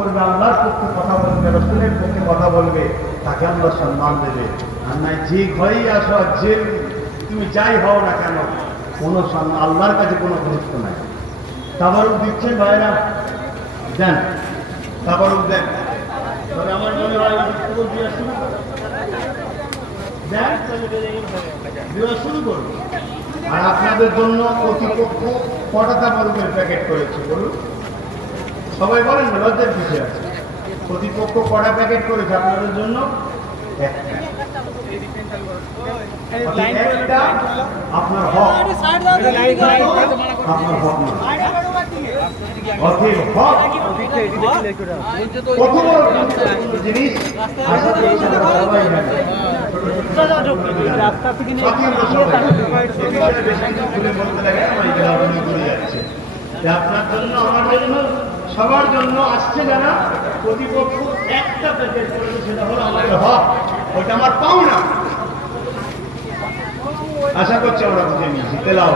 আল্লাহর কথা কথা বলবে, তাকে দেবে। আর যে ঘরেই আসো যে তুমি যাই হও না কেন, কোনো আল্লাহর কাছে কোনো গুরুত্ব নাই। দিচ্ছেন তবে আমার আর আপনাদের জন্য কর্তৃপক্ষ কটা তাবারুকের প্যাকেট করেছে, বলুন। সবাই বলেন লজ্জার পিছিয়ে আছে। প্রতিপক্ষ কড়া প্যাকেট করেছে আপনাদের জন্য? বিষয়ে আপনার জন্য, আমার জন্য সবার জন্য আসছে যারা, প্রতিপক্ষ একটা প্যাকেজ করেছে সেটা হলো আমাদের হক ওইটা আমার পাও না আশা করছি আমরা বুঝে নিয়েছি। তেলাও